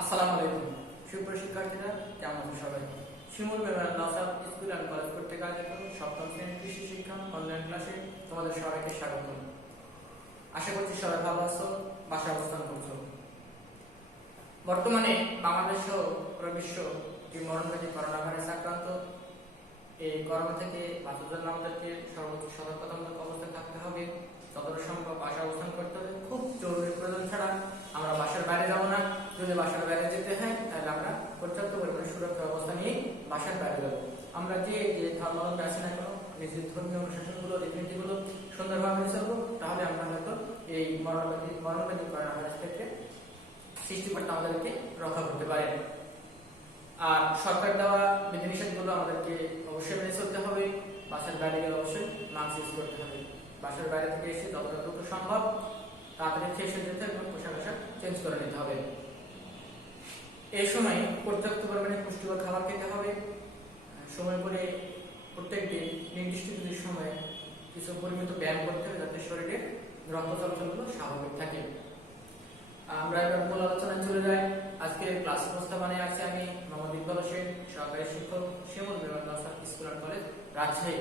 আসসালামু আলাইকুম সুপ্রিয় শিক্ষার্থীরা, কেমন আছেন সবাই? Shimul memorial Naushad school and college কর্তৃক আয়োজিত সপ্তম শ্রেণীর কৃষি শিক্ষা অনলাইন ক্লাসে তোমাদের সবাইকে স্বাগত। আশা করছি সবাই ভালো আছো, বাসায় অবস্থান করছো। বর্তমানে বাংলাদেশ ও পুরো বিশ্ব যে মরণব্যাধি করোনা ভাইরাস আক্রান্ত, এই করোনা থেকে বাঁচার জন্য আমাদেরকে সর্বোচ্চ সতর্কতামূলক অবস্থায় থাকতে হবে। যতটা সম্ভব বাসায় অবস্থান করতে হবে। খুব জরুরি প্রয়োজন ছাড়া আমরা বাসার বাইরে যাব না। যদি বাসার বাইরে যেতে হয় তাহলে আমরা পর্যাপ্ত পরিমাণে সুরক্ষা ব্যবস্থা নিয়ে বাসার বাইরে যাব। আমরা যে ধর্মাবলম্বী আছি না কেন, নিজের ধর্মীয় অনুশাসনগুলো, রীতিনীতিগুলো সুন্দরভাবে মেনে চলবো, তাহলে আমরা হয়তো এই মরণব্যাধি করোনা ভাইরাস থেকে সৃষ্টিকর্তা আমাদেরকে রক্ষা করতে পারে। আর সরকার দেওয়া বিধিনিষেধগুলো আমাদেরকে অবশ্যই মেনে চলতে হবে। বাসার বাইরে গেলে অবশ্যই মাস্ক ইউজ করতে হবে। বাসার বাইরে থেকে এসে যতটা দ্রুত সম্ভব তাড়াতাড়ি ফ্রেশ হয়ে যেতে এবং পোশাক আশাক চেঞ্জ করে নিতে হবে। এই সময় পর্যাপ্ত পরিমাণে পুষ্টিকর খাবার খেতে হবে। সময় করে প্রত্যেক দিন নির্দিষ্ট কিছু সময়ে কিছু পরিমিত ব্যায়াম করতে হবে, যাতে শরীরে রক্ত চলাচলগুলো স্বাভাবিক থাকে। আমরা এবার মূল আলোচনায় চলে যাই। আজকের ক্লাস উপস্থাপনায় আছে আমি মোহাম্মদ ইকবাল হোসেন, সহকারী শিক্ষক, Shimul memorial Naushad school and college, Rajshahi.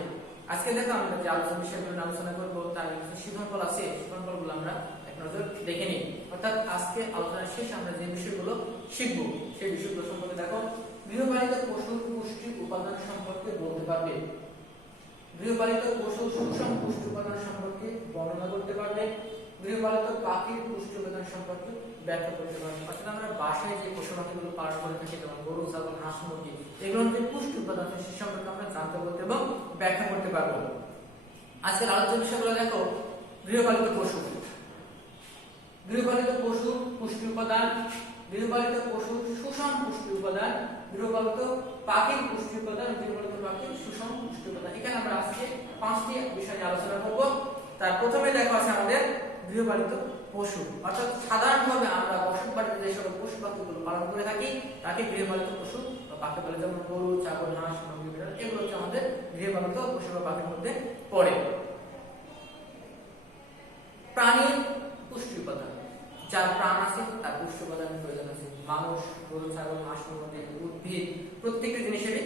আজকে দেখো আমরা যে আলোচনা বিষয়গুলো আলোচনা করবো তার কিছু শিক্ষণফল আছে, শিক্ষণফলগুলো আমরা এক নজর দেখে নিই। অর্থাৎ আজকে আলোচনার শেষে আমরা যে বিষয়গুলো শিখবো সেই বিষয়গুলো সম্পর্কে দেখো। গৃহপালিত পশুর পুষ্টি উপাদান সম্পর্কে বলতে পারবে, গৃহপালিত পশুর সুষম পুষ্টি উপাদান সম্পর্কে বর্ণনা করতে পারবে, গৃহপালিত পাখির পুষ্টি উপাদান সম্পর্কে ব্যাখ্যা করতে পারবে। অর্থাৎ আমরা বাসায় যে পশু পাখিগুলো পালন করে থাকি, যেমন গরু, ছাগল, হাঁস, মুরগি, এগুলোর যে পুষ্টি উপাদান সে সম্পর্কে আমরা জানতে বলতে এবং ব্যাখ্যা করতে পারবো। আজকের আলোচনা বিষয়গুলো দেখো। গৃহপালিত পশু, গৃহপালিত পশুর পুষ্টি উপাদান, গৃহপালিত পশুর সুষম পুষ্টি উপাদান, গৃহপালিত পাখির পুষ্টি উপাদান, গৃহপালিত পাখির সুষম পুষ্টি উপাদান। এখানে আমরা আজকে 5টি বিষয় নিয়ে আলোচনা করব। তার প্রথমে দেখো আছে আমাদের গৃহপালিত পশু। অর্থাৎ সাধারণভাবে আমরা পশু বাড়িতে যে সকল পশু পাখিগুলো পালন করে থাকি তাকে গৃহপালিত পশু বা পাখি বলে। যেমন গরু, ছাগল, হাঁস, মুরগি, বিড়াল, এগুলো হচ্ছে আমাদের গৃহপালিত পশু বা পাখির মধ্যে পড়ে। প্রাণীর পুষ্টি উপাদান, যার প্রাণ আছে তার পুষ্টি উপাদানের প্রয়োজন আছে। মানুষ, গরু, ছাগল, হাঁস, মুরগি, উদ্ভিদ, প্রত্যেকটা জিনিসেরই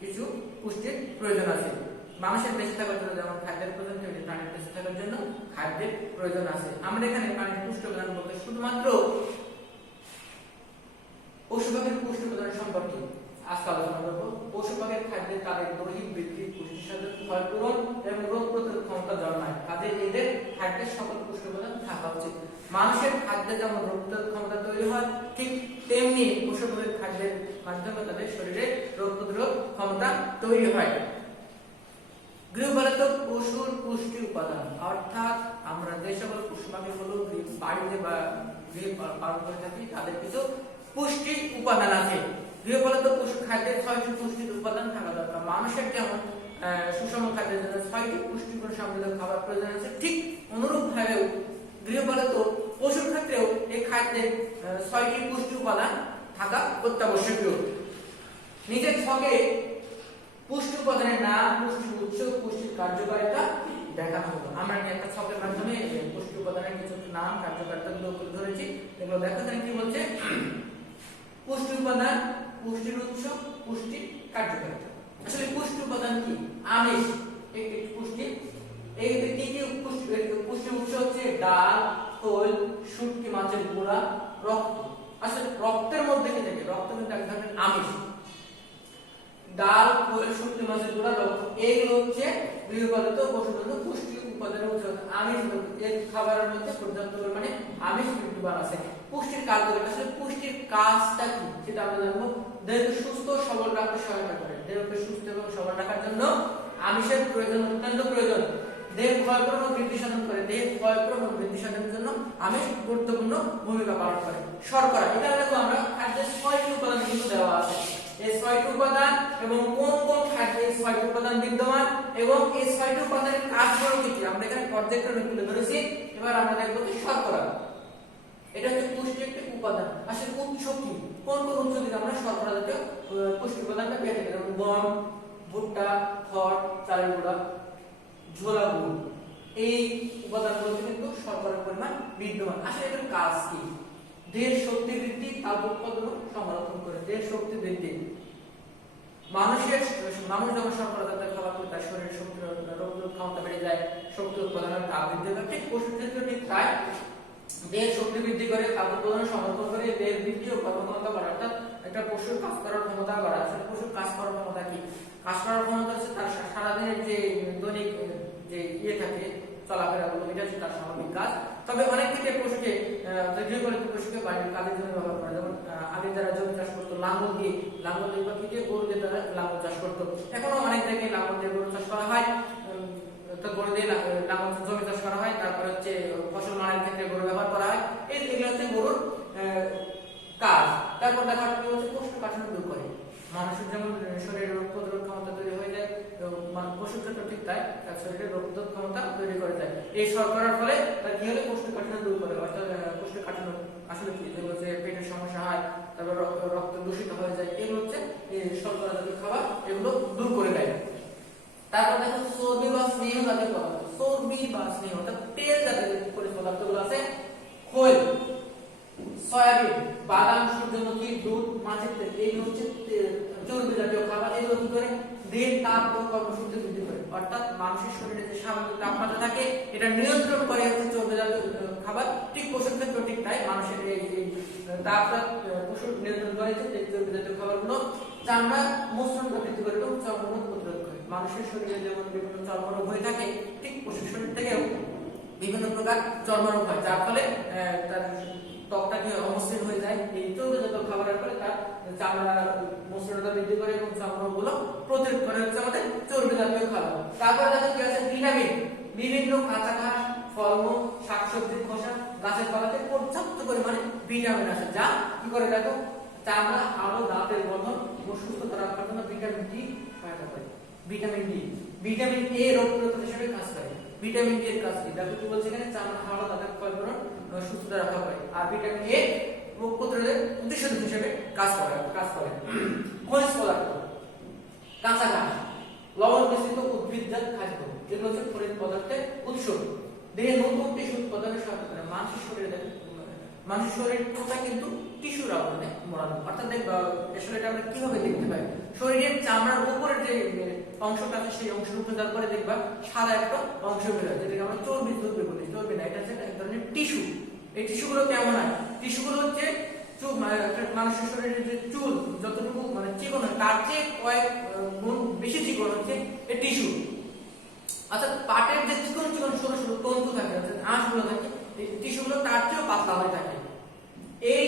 কিছু পুষ্টির প্রয়োজন আছে। মানুষের বেঁচে থাকার জন্য যেমন খাদ্যের প্রয়োজন, তেমনি প্রাণীর বেঁচে থাকার জন্য খাদ্যের প্রয়োজন আছে। আমরা এখানে প্রাণীর পুষ্টি উপাদান বলতে শুধুমাত্র পশু পাখির পুষ্টি উপাদান সম্পর্কে আজকে আলোচনা করবো। পশু পাখির খাদ্যে তাদের দৈহিক বৃদ্ধি, পুষ্টি সাধন, ক্ষয়পূরণ এবং রোগ প্রতিরোধ ক্ষমতা জন্মায়। কাজে এদের খাদ্যের সকল পুষ্টি উপাদান থাকা উচিত। মানুষের খাদ্যে যেমন রোগ প্রতিরোধ ক্ষমতা তৈরি হয়, ঠিক তেমনি পশু পাখির খাদ্যের মাধ্যমে তাদের শরীরে রোগ প্রতিরোধ ক্ষমতা তৈরি হয়। গৃহপালিত পশুর পুষ্টি উপাদান, অর্থাৎ আমরা যে সকল পশু পাখিগুলো বাড়িতে বা গৃহে পালন করে থাকি তাদের কিছু পুষ্টি উপাদান আছে। গৃহপালিত পশু খাদ্যের 6টি পুষ্টির উপাদান থাকা দরকার। মানুষের যেমন সুষম খাদ্যের জন্য 6টি পুষ্টিগুণ সমৃদ্ধ খাবার প্রয়োজন আছে, ঠিক অনুরূপ ভাবেও গৃহপালিত পশুর ক্ষেত্রেও এই খাদ্যের 6টি পুষ্টি উপাদান থাকা অত্যাবশ্যকীয়। নিজের ছকে পুষ্টি উপাদানের নাম, পুষ্টির উৎস, পুষ্টির কার্যকারিতা দেখানো হলো। আমরা একটা ছকের মাধ্যমে পুষ্টি উপাদানের কিছু নাম, কার্যকারিতা গুলো তুলে ধরেছি, এগুলো দেখো। কি বলছে? পুষ্টি উপাদান, পুষ্টির উৎস, পুষ্টির কার্যকারিতা। আসলে পুষ্টি উপাদান কি? আমিষ একটি পুষ্টি। এই কি কি পুষ্টির উৎস হচ্ছে ডাল, খোল, শুটকি মাছের গুঁড়া, রক্ত। আসলে রক্তের মধ্যে কি থাকে? রক্ত কিন্তু এক ধরনের আমিষ। ডাল, খোল, শুটকি মাছের গুঁড়া, রক্ত, এগুলো হচ্ছে গৃহপালিত পশুদের পুষ্টি উপাদানের উৎস। আমিষ এই খাবারের মধ্যে পর্যাপ্ত পরিমাণে আমিষ বিদ্যমান আছে। পুষ্টির কার্যকারিতা, আসলে পুষ্টির কাজটা কি সেটা আমরা জানবো। দেহকে সুস্থ সবল রাখতে সহায়তা করে। দেহকে সুস্থ এবং সবল রাখার জন্য আমিষের প্রয়োজন অত্যন্ত প্রয়োজন। দেহ ক্ষয়পূরণ ও বৃদ্ধি সাধন করে। দেহ ক্ষয়পূরণ ও বৃদ্ধি সাধনের জন্য আমিষ গুরুত্বপূর্ণ ভূমিকা পালন করে। শর্করা, এটা দেখো আমরা খাদ্যের 6টি উপাদান কিন্তু দেওয়া আছে। এই 6টি উপাদান এবং কোন কোন খাদ্যে এই 6টি উপাদান বিদ্যমান এবং এই 6টি উপাদানের কাজগুলো কি আমরা এখানে পর্যায়ক্রমে তুলে ধরেছি। এবার আমরা দেখব যে শর্করা, এটা হচ্ছে পুষ্টির একটি উপাদান। আসলে উৎস কি? কোন কোন উৎস থেকে আমরা শর্করা জাতীয় পুষ্টি উপাদানটা পেয়ে থাকি? যেমন গম, ভুট্টা, খড়, চালের গুঁড়া, ঝোলা গুড়, এই উপাদানগুলোতে কিন্তু শর্করার পরিমাণ বিদ্যমান। আসলে এটার কাজ কি? দেহের শক্তি বৃদ্ধি, তাপ উৎপাদন ও সংরক্ষণ করে। দেহের শক্তি বৃদ্ধি, মানুষ যখন শর্করা জাতীয় খাবার খেলে তার শরীরের শক্তি রোগ ক্ষমতা বেড়ে যায়, শক্তি উৎপাদনের তাপ বৃদ্ধি করে। ঠিক পশুর ক্ষেত্রে ঠিক তাই, দেহের শক্তি বৃদ্ধি করে, তাপ উৎপাদন সংরক্ষণ করে, দেহের বৃদ্ধি ও কর্মক্ষমতা বাড়ায়। অর্থাৎ একটা পশুর কাজ করার ক্ষমতা বাড়ায়। আসলে পশুর কাজ করার ক্ষমতা কি? কাজ করার ক্ষমতা হচ্ছে তার সারাদিনের যে দৈনিক যে থাকে চলাফেরা গুলো, এটা হচ্ছে তার স্বাভাবিক কাজ। তবে অনেক ক্ষেত্রে পশুকে গৃহপালিত পশুকে বাড়ির কাজের জন্য ব্যবহার করে। যেমন আগে যারা জমি চাষ করতো লাঙ্গল দিয়ে বা কি দিয়ে গরু দিয়ে তারা লাঙ্গল চাষ করতো। এখনো অনেক জায়গায় লাঙ্গল দিয়ে গরু চাষ করা হয়, গরু দিয়ে লাঙ্গল জমি চাষ করা হয়। তারপর হচ্ছে ফসল মারার ক্ষেত্রে গরু ব্যবহার করা হয়। এগুলো হচ্ছে গরুর কাজ। তারপর দেখা যাচ্ছে কোষ্ঠকাঠিন্য দূর করে। মানুষের যেমন শরীরের রোগ প্রতিরোধ ক্ষমতা তৈরি হয়ে যায়, পশুর ক্ষেত্রে ঠিক তাই, তার শরীরের রোগ প্রতিরোধ ক্ষমতা তৈরি করে যায়। এই শর্করার ফলে তার কি হলে কোষ্ঠকাঠিন্য দূর করে। অর্থাৎ কোষ্ঠকাঠিন্য আসলে কি, যেগুলো হচ্ছে পেটের সমস্যা হয়, তারপর রক্ত দূষিত হয়ে যায়, এগুলো হচ্ছে এই শর্করা জাতীয় খাবার, এগুলো দূর করে দেয়। তারপর দেখো চর্বি বা স্নেহ জাতীয় পদার্থ। চর্বি বা স্নেহ অর্থাৎ তেল জাতীয় পদার্থগুলো আছে, খৈল, সয়াবিন, বাদাম, সূর্যমুখী, দুধ, মাছের তেল, এই হচ্ছে চর্বি জাতীয় খাবার। এগুলো কি করে? দেহের তাপ ও কর্মশক্তি বৃদ্ধি করে। অর্থাৎ মানুষের শরীরে যে স্বাভাবিক তাপমাত্রা থাকে এটা নিয়ন্ত্রণ করে হচ্ছে চর্বি জাতীয় খাবার। ঠিক পশুর ক্ষেত্রে ঠিক তাই, মানুষের এই তাপটা পশুর নিয়ন্ত্রণ করে যে চর্বি জাতীয় খাবারগুলো চামড়া মসৃণতা বৃদ্ধি করে এবং চর্মরোগ প্রতিরোধ করে। মানুষের শরীরে যেমন বিভিন্ন চর্মরোগ হয়ে থাকে, ঠিক পশুর শরীর থেকেও বিভিন্ন প্রকার চর্মরোগ হয়, যার ফলে তার ত্বকটাকে অমসৃণ হয়ে যায়। এই চর্বি জাতীয় খাবারের ফলে তার চামড়া মসৃণতা বৃদ্ধি করে এবং চর্মরোগগুলো প্রতিরোধ করে হচ্ছে আমাদের চর্বি জাতীয় খাবার। তারপরে দেখা কি আছে? ভিটামিন। বিভিন্ন কাঁচা ঘাস, ফলমূল, শাকসবজির খোসা, গাছের পাতাতে পর্যাপ্ত পরিমাণে ভিটামিন আছে, যা কি করে? দেখো চামড়া, হাড়, দাঁতের গঠন ও সুস্থতা রাখার জন্য ভিটামিন ডি সহায়তা করে। ভিটামিন ডি, ভিটামিন এ রোগ প্রতিরোধক হিসেবে কাজ করে। ভিটামিন ডি এর কাজ কি? দেখো কি বলছে এখানে, চামড়া, হাড়, দাঁতের গঠন সুস্থতা রক্ষা করে। আর ভিটামিন এ রোগ প্রতিরোধের প্রতিষেধক হিসেবে কাজ করে। খনিজ পদার্থ, কাঁচা ঘাস, লবণ মিশ্রিত উদ্ভিদজাত খাদ্য, এগুলো হচ্ছে খনিজ পদার্থের উৎস। দেহে নতুন টিস্যু উৎপাদনে সহায়তা করে। মানুষের শরীর কোথায় কিন্তু টিস্যুর আবরণে মোড়ানো। অর্থাৎ আসলে এটা আমরা কিভাবে দেখতে পাই? শরীরের চামড়ার উপরের যে অংশটা আছে সেই অংশের উপরে যাওয়ার পরে দেখবা সাদা একটা অংশ বের হয়, যেটাকে আমরা চর্বি বলি। চর্বি না, এটা হচ্ছে এক ধরনের টিস্যু। এই টিস্যুগুলো কেমন হয়? টিস্যুগুলো হচ্ছে মানুষের শরীরের যে চুল যতটুকু চিকন হয় তার চেয়ে কয়েক গুণ বেশি চিকন হচ্ছে এই টিস্যু। অর্থাৎ পাটের যে চিকন চিকন সরু সরু তন্তু থাকে, অর্থাৎ আঁশগুলো থাকে, এই টিস্যুগুলো তার চেয়েও পাতলা হয়ে থাকে। এই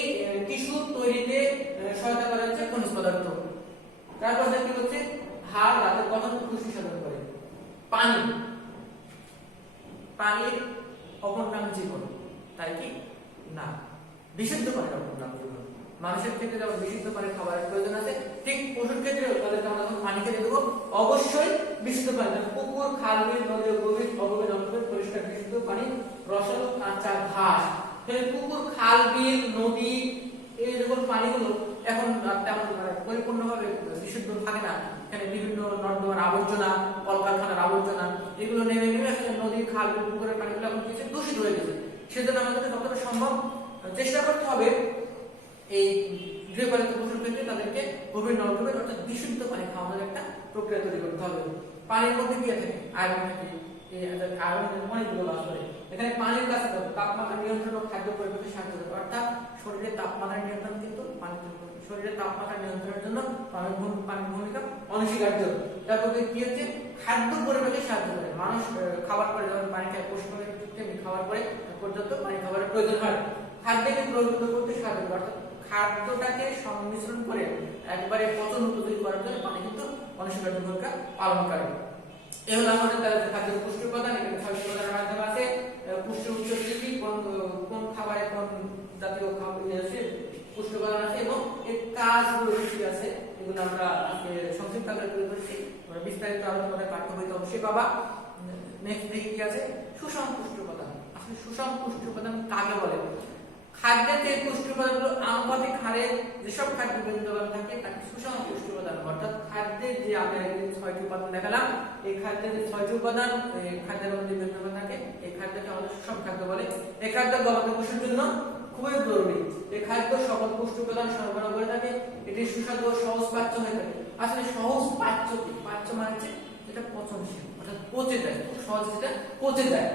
টিস্যু তৈরিতে সহায়তা করে হচ্ছে খনিজ পদার্থ। তারপর দেখতে হচ্ছে হাড়, দাঁতের গঠন পুষ্টি সাধন করে। পানির অপর নাম জীবন, তাই কি না? বিশুদ্ধ পানির অপর নাম জীবন। মানুষের ক্ষেত্রে যেমন বিশুদ্ধ পানির খাবারের প্রয়োজন আছে, ঠিক পশুর ক্ষেত্রেও তাদেরকে আমরা যখন পানি খেতে দেবো অবশ্যই বিশুদ্ধ পানি। পুকুর, খাল, বিল, নদী, গভীর অগভীর অঞ্চলের পরিষ্কার বিশুদ্ধ পানি, রসালো কাঁচা ঘাস। পুকুর, খাল, বিল, নদী, এই যখন পানিগুলো এখন তেমন পরিপূর্ণভাবে বিশুদ্ধ থাকে না, এখানে বিভিন্ন নর্দমার আবর্জনা, কলকারখানার আবর্জনা, এগুলো নেমে আসলে নদী, খাল, বিল, পুকুরের পানিগুলো এখন কিছু দূষিত হয়ে গেছে। সেজন্য আমাদের যতটা সম্ভব চেষ্টা করতে হবে এই গৃহপালিত পশুর ক্ষেত্রে তাদেরকে গভীর নলকূপের অর্থাৎ বিশুদ্ধ পানি খাওয়ানোর একটা প্রক্রিয়া তৈরি করতে হবে। পানির মধ্যে কি থাকে? আয়রন থাকে। আয়রনের অনেকগুলো কাজ করে। এখানে পানির কাজ করে তাপমাত্রা নিয়ন্ত্রণ ও খাদ্য পরিবেশে সাহায্য করে। অর্থাৎ শরীরের তাপমাত্রা নিয়ন্ত্রণ কিন্তু শরীরের তাপমাত্রা নিয়ন্ত্রণের জন্য পানির ভূমিকা অনস্বীকার্য। তারপরে কি হচ্ছে? খাদ্য পরিবেশে সাহায্য করে। মানুষ খাবার পরে যখন পানি খায়, পশু পাখি খাবার পরে পর্যাপ্ত পানি খাবারের প্রয়োজন হয়। খাদ্যকে প্রয়োজিত করতে সাহায্য করে। অর্থাৎ খাদ্যটাকে সংমিশ্রণ করে একবারে পচন উপযোগী করার জন্য পানি কিন্তু অনস্বীকার্য ভূমিকা পালন করে। এই হলো আমাদের খাদ্যের পুষ্টি উপাদান। এখানে ৬টি উপাদানের মাধ্যমে আছে পুষ্টি উৎস কি, কোন খাবারে কোন জাতীয় খাবার আছে, পুষ্টি উপাদান আছে এবং এর কাজগুলো কি আছে, এগুলো আমরা আজকে সংক্ষিপ্ত আকারে তুলে ধরেছি। বিস্তারিত আলোচনা পাঠ্য বইতে অবশ্যই পাবা। নেক্সট দিকে কি আছে? সুষম পুষ্টি উপাদান। আসলে সুষম পুষ্টি উপাদান কাকে বলে? খাদ্যের যে পুষ্টি উপাদানগুলো আনুপাতিক হারে যেসব খাদ্য বিদ্যমান থাকে তাকে সুষম পুষ্টি উপাদান। অর্থাৎ খাদ্যের যে আমরা ৬টি উপাদান দেখালাম, এই খাদ্যের যে ৬টি উপাদান খাদ্যের মধ্যে বিদ্যমান থাকে, এই খাদ্যকে আমাদের সুষম খাদ্য বলে। এই খাদ্য গবাদি পশুর জন্য খুব খুবই জরুরি। এই খাদ্য সকল পুষ্টি উপাদান সরবরাহ করে থাকে, এটি সুস্বাদু ও সহজ পাচ্য হয়ে থাকে। আসলে সহজ পাচ্য কি? পাচ্য মানে হচ্ছে যেটা পচনশীল, অর্থাৎ পচে যায়, খুব সহজে যেটা পচে যায়।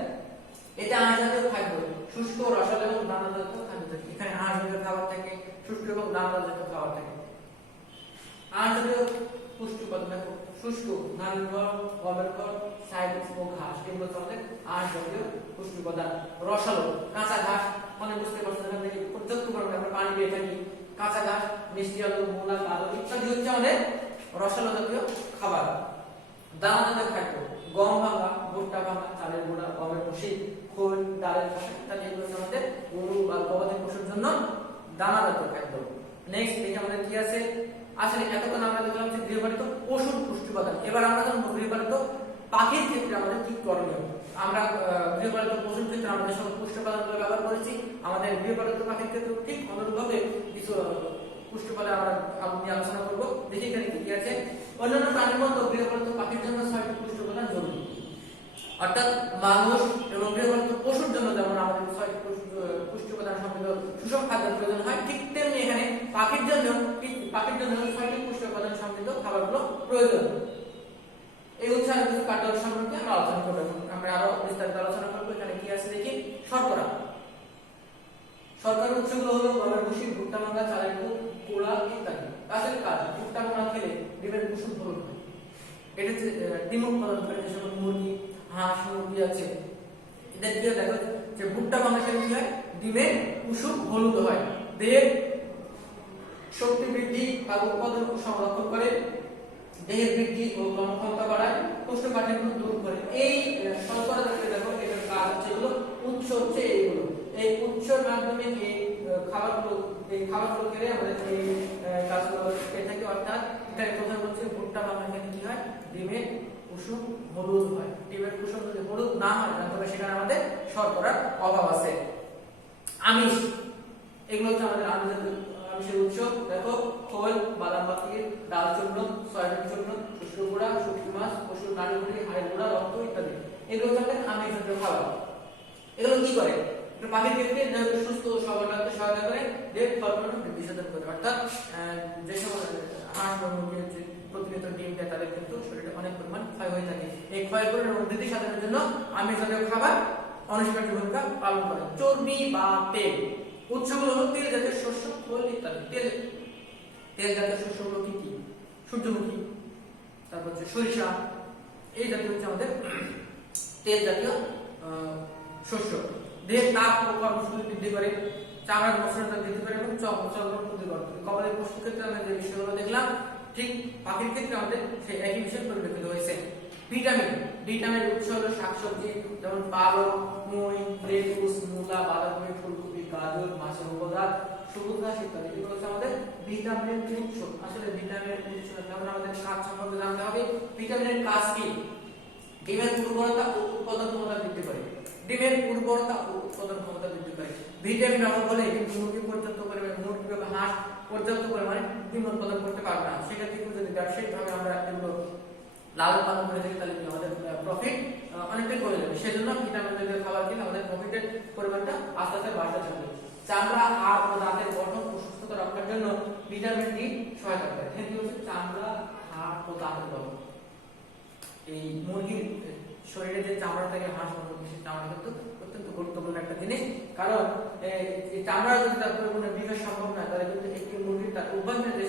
এটা আঁশ জাতীয় খাদ্য, শুষ্ক, রসালো এবং দানা জাতীয় খাদ্য থাকে। এখানে আঁশ জাতীয় খাবার থাকে, শুষ্ক এবং দানা জাতীয় খাবার থাকে। আঁশ জাতীয় পুষ্টি উপাদান দেখো, শুষ্ক ধান খড়, গমের খড়, সাইড ও ঘাস, এগুলো আমাদের আঁশ জাতীয় পুষ্টি উপাদান। রসালো কাঁচা ঘাস, মানে বুঝতে পারছেন এখান থেকে পর্যাপ্ত পরিমাণে আমরা পানি পেয়ে থাকি। কাঁচা ঘাস, মিষ্টি আলু, মূলা, গাজর ইত্যাদি হচ্ছে আমাদের রসালো জাতীয় খাবার। দানা জাতীয় খাদ্য, গম ভাঙা, ভুট্টা ভাঙা, চালের গুঁড়া, গমের ভুসি, খোল, ডালের খোসা ইত্যাদি এগুলো আমাদের গরু বা গবাদি পশুর জন্য দানা জাতীয় খাদ্য। নেক্সট দেখি আমাদের কি আছে। আসলে এতক্ষণ আমরা দেখলাম যে গৃহপালিত পশুর পুষ্টি উপাদান। এবার আমরা জানবো গৃহপালিত পাখির ক্ষেত্রে আমাদের কি করণীয়। আমরা গৃহপালিত পশুর ক্ষেত্রে আমরা যে সকল পুষ্টি উপাদানগুলো ব্যবহার করেছি, আমাদের গৃহপালিত পাখির ক্ষেত্রে ঠিক অনুরূপভাবে কিছু পুষ্টি উপাদান আমরা নিয়ে আলোচনা করবো। দেখি এখানে কি আছে। অন্যান্য প্রাণীর মতো গৃহপালিত পাখির জন্য 6টি পুষ্টি উপাদান জরুরি। অর্থাৎ মানুষ এবং গৃহপালিত পশুর জন্য যেমন আমাদের 6টি পুষ্টি উপাদান সমৃদ্ধ সুষম খাদ্যের প্রয়োজন হয়, ঠিক তেমনি এখানে পাখির জন্য 6টি পুষ্টি উপাদান সমৃদ্ধ খাবারগুলো প্রয়োজন। এই উৎসাহের কিছু কার্য সম্পর্কে আমরা আলোচনা করব। আমরা আরো বিস্তারিত আলোচনা করব। এখানে কি আছে দেখি। শর্করা। শর্করার উৎসগুলো হলো গমের ভুসি, ভুট্টা ভাঙা, চালের গুঁড়া ইত্যাদি। গাছের কাজ, ভুট্টা ভাঙা খেলে ডিমের কুসুম হলুদ হয়। এটা হচ্ছে ডিম উৎপাদন করে যে সকল মুরগি, হাঁস, মুরগি আছে, এদের দিয়ে দেখো যে ভুট্টা ভাঙা খেলে কি হয়, ডিমের কুসুম হলুদ হয়। দেহের শক্তি বৃদ্ধি বা উৎপাদন সংরক্ষণ করে, দেহের বৃদ্ধি ও কর্মক্ষমতা বাড়ায়, কোষ্ঠকাঠিন্য দূর করে। এই শর্করা দেখো এটার কাজ হচ্ছে এগুলো, উৎস হচ্ছে এইগুলো। এই উৎসের মাধ্যমে এই খাবারগুলো খেলে আমাদের এই কাজগুলো পেয়ে থাকি। অর্থাৎ এটার কথা বলছে ভুট্টা ভাঙা খেলে কি হয়, ডিমের কুসুম হলুদ হয়। ডিমের কুসুম যদি হলুদ না হয় তাহলে সেখানে আমাদের শর্করার অভাব আছে। আমিষ, এগুলো হচ্ছে আমাদের আমিষের উৎস। দেখো খোল, বাদাম পাখির, ডাল চূর্ণ, সয়াবিন চূর্ণ, শুষ্ক গুঁড়া, শুটকি মাছ, পশুর নাড়ি ভুঁড়ি, হাড়ের গুঁড়া, রক্ত ইত্যাদি। এগুলো হচ্ছে আমাদের আমিষ জাতীয় খাবার। এগুলো কি করে? পাখির ক্ষেত্রে সুস্থ ও সবল রাখতে সহায়তা করে, দেহ ফলন বৃদ্ধি সাধন করে। অর্থাৎ যে সময় হাঁস বা মুরগি হচ্ছে প্রতিনিয়ত ডিম দেয়, তাদের কিন্তু শরীরে অনেক পরিমাণ ক্ষয় হয়ে থাকে। এই ক্ষয় পরিমাণ বৃদ্ধি সাধনের জন্য আমিষ জাতীয় খাবার অনস্বীকার্য ভূমিকা পালন করে। চর্বি বা তেল, উৎসগুলো হলো তেল জাতীয় শস্য, খোল ইত্যাদি। তেল জাতীয় শস্যগুলো কি কি? সূর্যমুখী, তারপর হচ্ছে সরিষা, এই জাতীয় হচ্ছে আমাদের তেল জাতীয় শস্য। দেহের তাপ ও কর্মশক্তি বৃদ্ধি করে, চামড়ার মসৃণতা বৃদ্ধি করে এবং চর্মরোগ প্রতিরোধ করে। গবাদি পশুর ক্ষেত্রে আমরা যে বিষয়গুলো দেখলাম, ঠিক পাখির ক্ষেত্রে আমাদের সেই একই বিষয় পরিলক্ষিত হয়েছে। ভিটামিন উৎস হলো শাকসবজি, যেমন পালং, মুই, লেটুস, মূলা, বাঁধাকপি, ফুলকপি, গাজর, মাছের উপজাত, সবুজ ঘাস ইত্যাদি। এগুলো হচ্ছে আমাদের ভিটামিনের উৎস। আসলে ভিটামিনের উৎস যেমন আমাদের কাজ সম্পর্কে জানতে হবে। ভিটামিনের কাজ কি? ডিমের উর্বরতা ও উৎপাদন ক্ষমতা বৃদ্ধি করে। ডিমের উর্বরতা ও উৎপাদন ক্ষমতা বৃদ্ধি করে। ভিটামিন অভাব হলে কিন্তু মুরগি পর্যাপ্ত পরিমাণে, মুরগি বা হাঁস পর্যাপ্ত পরিমাণে ডিম উৎপাদন করতে পারবে না। সেক্ষেত্রে যদি ব্যবসায়িকভাবে আমরা এগুলো লালন পালন করে থাকি তাহলে আমাদের প্রফিট অনেকটাই কমে যাবে। সেজন্য ভিটামিন জাতীয় খাবার খেলে আমাদের প্রফিটের পরিমাণটা আস্তে আস্তে বাড়তে থাকবে। চামড়া, হাড় ও দাঁতের গঠন ও সুস্থতা রক্ষার জন্য ভিটামিন ডি সহায়তা করে। এটি হচ্ছে চামড়া, হাড় ও দাঁতের গঠন। এই মুরগির শরীরে যে চামড়া থাকে, হাঁস মুরগি, সেই চামড়া কিন্তু অত্যন্ত গুরুত্বপূর্ণ একটা জিনিস। কারণ এই চামড়া যদি তার পরিপূর্ণ বিকাশ সম্ভব না, তাহলে কিন্তু একটি মুরগির তার উপাদানের যে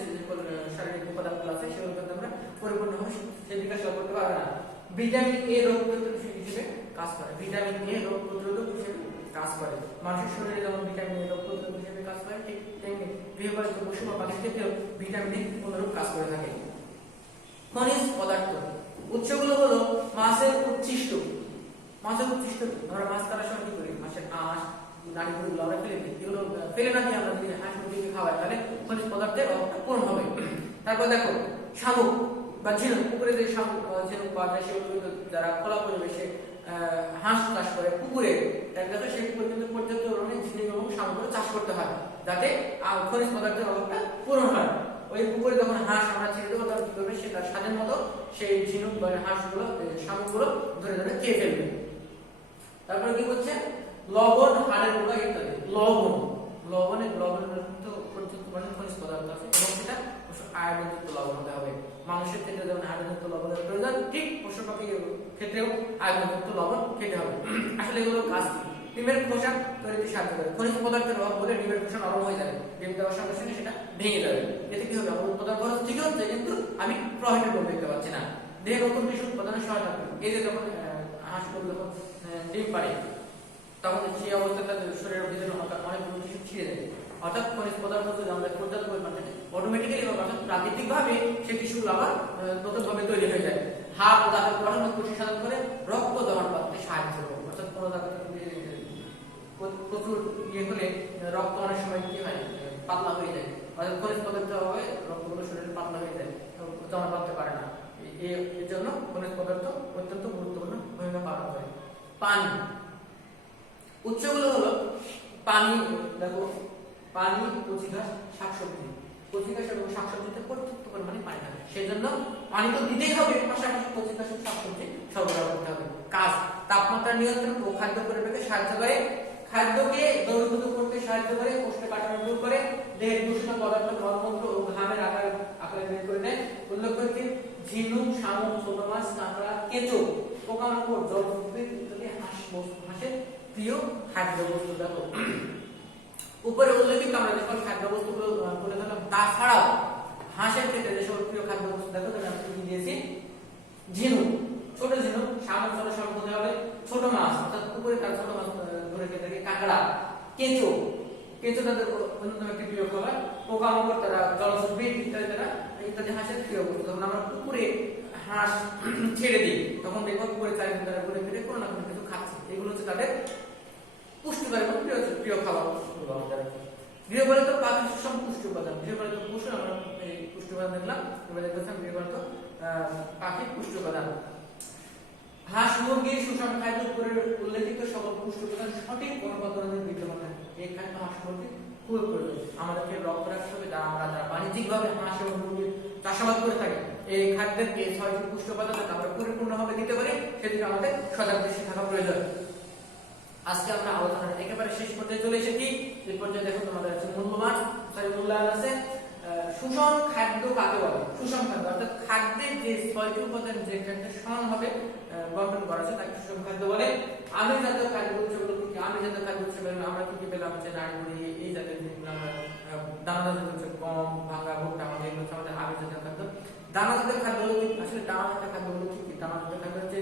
শারীরিক উপাদানগুলো আছে সেগুলো কিন্তু আমরা পরিপূর্ণভাবে সে বিকাশ করতে পারবে না। ভিটামিন এ রোগ প্রতিরোধক হিসেবে কাজ করে। ভিটামিন এ রোগ প্রতিরোধক হিসেবে কাজ করে। মানুষের শরীরে যেমন ভিটামিন এ রোগ প্রতিরোধক হিসেবে কাজ করে, ঠিক তেমনি গৃহপালিত পশু বা পাখির ক্ষেত্রেও ভিটামিন এ অনুরূপ কাজ করে থাকে। খনিজ পদার্থ, উৎসগুলো হলো মাছের উচ্ছিষ্ট। মাছের উচ্ছিষ্ট আমরা মাছ ধরার সময় কি করি? মাছের আঁশ, নাড়িগুলো আমরা ফেলে দিই। এগুলো ফেলে না দিয়ে আমরা যদি হাঁস মুরগিকে খাওয়াই তাহলে খনিজ পদার্থের অভাবটা পূরণ হবে। তারপর দেখো শামুক বা ঝিনুক, পুকুরে যে শামুক ঝিনুক পাওয়া যায় সেগুলো কিন্তু যারা খোলা পরিবেশে হাঁস চাষ করে পুকুরে, দেখো সেই পুকুরে কিন্তু পর্যাপ্ত পরিমাণে ঝিনুক এবং শামুকগুলো চাষ করতে হয় যাতে খনিজ পদার্থের অভাবটা পূরণ হয়। ওই পুকুরে যখন হাঁস আমরা ছেড়ে দেবো তখন কি করবে? সে তার স্বাদের মতো সেই ঝিনুক বা হাঁসগুলো, শামুকগুলো ধরে ধরে খেয়ে ফেলবে। তারপরে কি করছে? লবণ, হাড়ের গুঁড়া ইত্যাদি। লবণ লবণের মধ্যে পর্যাপ্ত পরিমাণে খনিজ পদার্থ আছে এবং সেটা আয়োডিনযুক্ত লবণ হতে হবে। মানুষের ক্ষেত্রে যেমন আয়োডিনযুক্ত লবণের প্রয়োজন, ঠিক পশু পাখির ক্ষেত্রেও আয়োডিনযুক্ত লবণ খেতে হবে। আসলে এগুলো কাজ কি? ডিমের খোসা তৈরিতে সাহায্য করে। খনিজ পদার্থের অভাব হলে ডিমের খোসা নরম হয়ে যাবে, ডিম দেওয়ার সঙ্গে সঙ্গে সেটা ভেঙে যাবে। এতে কি হবে? আমার উৎপাদন খরচ ঠিক হচ্ছে, কিন্তু আমি প্রফিটেবল দেখতে পাচ্ছি না। দেহে নতুন টিস্যু উৎপাদনে সহায়তা করে। এই যে যখন হাঁসগুলো যখন ডিম পাড়ে, তখন সেই অবস্থাটা শরীরের ভিতরে অনেকগুলো টিস্যু ছিঁড়ে যায়। অর্থাৎ খনিজ পদার্থ যদি আমাদের পর্যাপ্ত পরিমাণে অটোমেটিক্যালি অর্থাৎ প্রাকৃতিকভাবে সেই টিস্যুগুলো আবার নতুনভাবে তৈরি হয়ে যায়। হাড় ও দাঁতের গঠন ও কোষীয় সাধন করে রক্ত দহন বাড়তে সাহায্য করে। অর্থাৎ কোনো জায়গায় প্রচুর ইয়ে হলে রক্ত অনেক সময় কি হয়? পাতলা হয়ে যায়। অর্থাৎ খনিজ পদার্থের অভাবে রক্তগুলো শরীরে পাতলা হয়ে যায়, জমা করতে পারে না। এর জন্য খনিজ পদার্থ অত্যন্ত গুরুত্বপূর্ণ ভূমিকা পালন করে। পানি উৎসগুলো হলো পানি, দেখো পানি, কচি ঘাস, শাকসবজি। কচি ঘাস এবং শাকসবজিতে পর্যাপ্ত পরিমাণে পানি থাকে, সেজন্য পানি তো দিতেই হবে, পাশাপাশি কচি ঘাস এবং শাকসবজি সরবরাহ করতে হবে। কাজ তাপমাত্রা নিয়ন্ত্রণ ও খাদ্য পরিবেশে সাহায্য করে, খাদ্যকে দ্রবীভূত করতে সাহায্য করে, কোষ্ঠকাঠিন্য দূর করে, দেহের দূষিত পদার্থ মলমূত্র ও ঘামের আকারে বের করে দেয়। উল্লেখ করছি ঝিনুক, শামুক, ছোট মাছ, কাঁকড়া, কেঁচো, পোকামাকড়, জল উদ্ভিদ ইত্যাদি হাঁসের প্রিয় খাদ্য বস্তু। দেখো উপরে উল্লেখিত আমরা যে সকল খাদ্য বস্তুগুলো তুলে ধরলাম, তাছাড়াও হাঁসের ক্ষেত্রে যে সকল প্রিয় খাদ্য বস্তু দেখো আমি দিয়েছি ঝিনুক, ছোট ঝিনুক, শামুক সরাসরি হতে হবে, ছোট মাছ অর্থাৎ পুকুরে তার ছোট মাছ ধরে খেতে থাকে, কাঁকড়া, কেঁচো, কেঁচো তাদের অন্যতম একটি প্রিয় খাবার, পোকামাকড় তারা জলজ উদ্ভিদ ইত্যাদি হাঁসের প্রিয় বস্তু। যখন আমরা পুকুরে হাঁস ছেড়ে দিই তখন দেখবো পুকুরে চারিদিকে তারা ঘুরে ফিরে কোনো না কোনো কিছু খাচ্ছে। এগুলো হচ্ছে তাদের পুষ্টিকর এবং প্রিয় খাবার। গৃহপালিত পাখি সুষম পুষ্টি উপাদান। গৃহপালিত পশু আমরা এই পুষ্টি উপাদান দেখলাম, এবার দেখলাম গৃহপালিত পাখির পুষ্টি উপাদান। হাঁস মুরগি সুষম খাদ্য উপরে উল্লেখিত সকল পুষ্টি উপাদান সঠিক অনুপাতনে বিদ্যমান থাকে। এই খাদ্য হাঁস মুরগি খুবই প্রয়োজন। আমাদেরকে লক্ষ্য রাখতে হবে আমরা যারা বাণিজ্যিকভাবে হাঁস এবং মুরগির চাষাবাদ করে থাকি, এই খাদ্যের এই ৬টি পুষ্টি উপাদান আমরা পরিপূর্ণভাবে দিতে পারি, সেদিকে আমাদের সজাগ দৃষ্টি থাকা প্রয়োজন। আজকে আমরা আলোচনা একেবারে শেষ পর্যায়ে চলে এসেছি। এই পর্যায়ে দেখো তোমাদের আছে মূল্যায়ন আছে। সুষম খাদ্য কাকে বলে? সুষম খাদ্য অর্থাৎ খাদ্যের যে ৬টি উপাদান যে খাদ্যের সমানভাবে বন্টন করা আছে তাকে সুষম খাদ্য বলে। আমিষ জাতীয় খাদ্য উৎসগুলো কি? আমিষ জাতীয় খাদ্য উৎসগুলো আমরা কি পেলাম? হচ্ছে নাড়ি, এই জাতীয় যেগুলো আমরা দানাদার জাতীয় হচ্ছে গম, ভাঙা, ভুট্টা, আমাদের এগুলো হচ্ছে আমাদের আমিষ জাতীয় খাদ্য। দানা জাতীয় খাদ্যগুলো কি? আসলে দানা জাতীয় খাদ্যগুলো কি? দানা জাতীয় খাদ্য হচ্ছে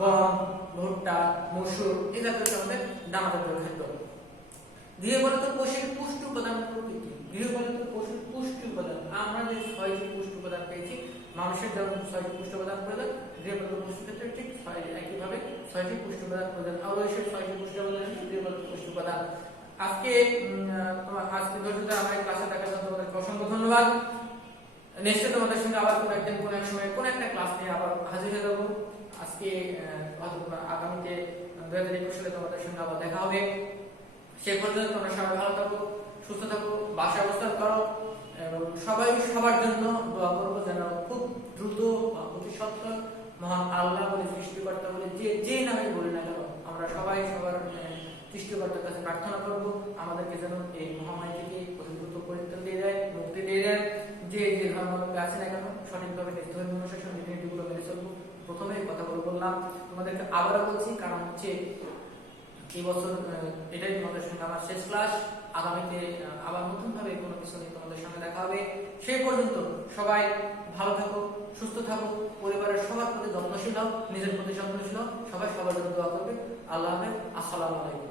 গম, ভুট্টা, মসুর, এই জাতীয় হচ্ছে আমাদের দানা জাতীয় খাদ্য। গৃহপালিত পশুর পুষ্টি উপাদানগুলো কি কি? গৃহপালিত পশুর পুষ্টি উপাদান আমরা যে ৬টি পুষ্টি উপাদান পেয়েছি, মানুষের যেমন 6টি পুষ্টি উপাদান প্রয়োজন, গৃহপালিত পশুর ক্ষেত্রে ঠিক একইভাবে 6টি পুষ্টি উপাদান প্রয়োজন। অবশ্যই 6টি পুষ্টি উপাদান গৃহপালিত পুষ্টি উপাদান। আজকে ধৈর্য আমার ক্লাসে দেখার জন্য তোমাদেরকে অসংখ্য ধন্যবাদ। নিশ্চয়ই তোমাদের সঙ্গে আবার কোনো একদিন কোনো এক সময় কোনো একটা ক্লাস নিয়ে আবার হাজির হয়ে যাবো। আজকে আগামীতে 2021 সালে তোমাদের সঙ্গে আবার দেখা হবে। সে পর্যন্ত তোমরা সবাই ভালো থাকো, সুস্থ থাকো, বাসায় অবস্থান করো এবং সবাই সবার জন্য দোয়া করবো যেন খুব দ্রুত অতি সত্তর মহান আল্লাহ বলে, সৃষ্টিকর্তা বলে, যে নামে বলি না কেন, আমরা সবাই সবার সৃষ্টিকর্তার কাছে প্রার্থনা করবো আমাদেরকে যেন এই মহামারী থেকে অতি দ্রুত পরিত্রাণ দিয়ে দেয়, মুক্তি দিয়ে দেয়। যে ধর্মকে আছে না কেন সঠিকভাবে ধর্মীয় অনুশাসন রীতিনীতিগুলো মেনে চলবো। প্রথমে কথাগুলো বললাম, তোমাদেরকে আবারও বলছি, কারণ হচ্ছে এই বছর এটাই তোমাদের সঙ্গে আমার শেষ ক্লাস। আগামীতে আবার নতুন ভাবে কোনো কিছু নিয়ে তোমাদের সঙ্গে দেখা হবে। সেই পর্যন্ত সবাই ভালো থাকো, সুস্থ থাকো, পরিবারের সবার প্রতি যত্নশীল হও, নিজের প্রতি যত্নশীল হও। সবাই সবার জন্য দোয়া করবে। আল্লাহ হাফেজ। আসসালামু আলাইকুম।